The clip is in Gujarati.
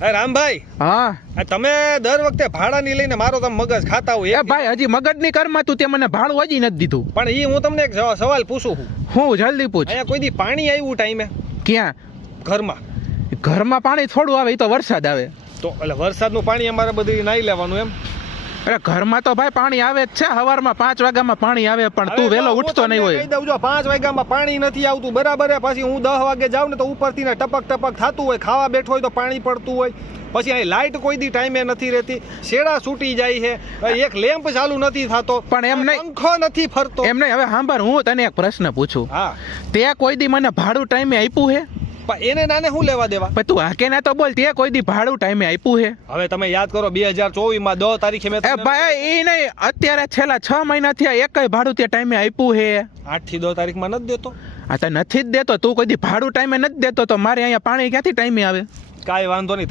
રામભાઈ, હા તમે દર વખતે ભાડાની લઈને મારો તમે મગજ ખાતા હોય. એ ભાઈ હજી મગજની કરમાં તું તે મને ભાડું હજી નથી દીધું. પણ એ હું તમને એક સવાલ પૂછું છું. હું જલ્દી પૂછ. અહીંયા કોઈ દી પાણી આવ્યું ટાઈમે ક્યાં? ઘરમાં? ઘરમાં પાણી થોડું આવે, એ તો વરસાદ આવે. તો એટલે વરસાદનું પાણી અમારે બધું નાઈ લેવાનું એમ? અરે ઘરમાં તો ભાઈ પાણી આવે જ છે. સવારમાં 5 વાગ્યામાં પાણી આવે, પણ તું વહેલો ઉઠતો નહીં હોય. કહી દઉં, જો 5 વાગ્યામાં પાણી નથી આવતું બરાબર, પછી હું 10 વાગે જાઉં ને તો ઉપરથી ને ટપક ટપક થતું હોય, ખાવા બેઠો હોય તો પાણી પડતું હોય, પછી અહીં લાઇટ કોઈ દી ટાઈમે નથી રહેતી, શેડા છૂટી જાય છે, એક લેમ્પ ચાલુ નથી થતો, પણ એમ નહીં, પંખો નથી ફરતો. એમ નહીં. હવે સાંભળ, હું તને એક પ્રશ્ન પૂછું. હા, તે કોઈ દી મને ભાડું ટાઈમે આપ્યું હે? પણ એને નાને શું લેવા દેવા? પણ તું હાકે ના તો બોલ, તે કોઈ દી ભાડું ટાઈમે આપ્યું હે? હવે તમે યાદ કરો 2024 માં 10 તારીખે મેં એ ભાઈ એ નહીં, અત્યારે છેલ્લા 6 મહિના થયા એકય ભાડું તે ટાઈમે આપ્યું હે? 8 થી 10 તારીખમાં નથી દેતો. આ તો નથી જ દેતો. તું કોઈ દી ભાડું ટાઈમે નથી દેતો તો મારે અહીંયા પાણી ક્યાંથી ટાઈમે આવે? કાંઈ વાંધો નહીં.